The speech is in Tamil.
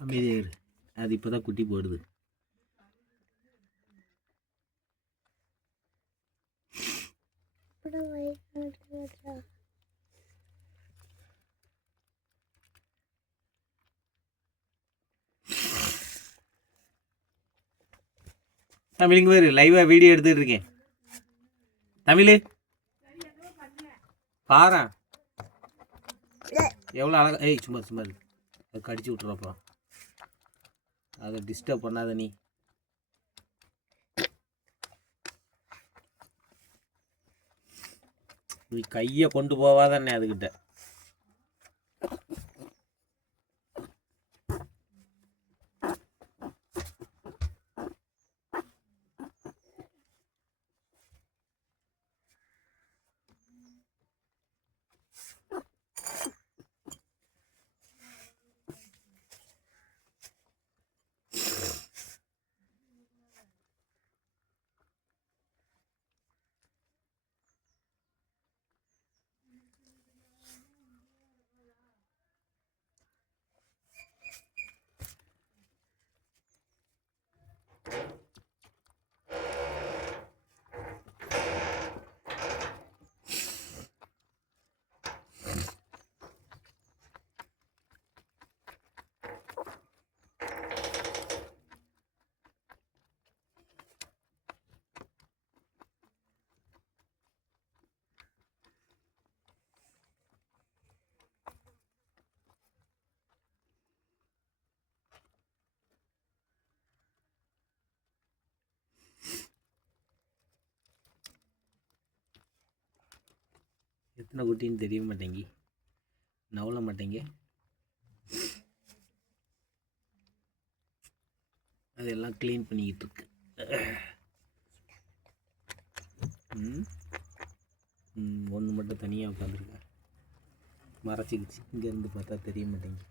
அமைதியாரு, அது இப்போதான் குட்டி போடுது. தமிழுங்க பேர் லைவா வீடியோ எடுத்துட்டு இருக்கேன். தமிழ் பாரு எவ்வளோ அழகா. ஏய் சும்மா சும்மா அது கடிச்சு விட்டுரும். அப்புறம் அதை டிஸ்டர்ப் பண்ணாத நீ. நீ கையை கொண்டு போவாதானே அதுக்கிட்ட. எத்தனை குட்டின்னு தெரிய மாட்டேங்கி, நவல மாட்டேங்க. அதெல்லாம் க்ளீன் பண்ணிக்கிட்டு இருக்கு. ஒன்று மட்டும் தனியாக உட்காந்துருக்கேன், மறைச்சிக்கிச்சு. இங்கேருந்து பார்த்தா தெரிய மாட்டேங்கி.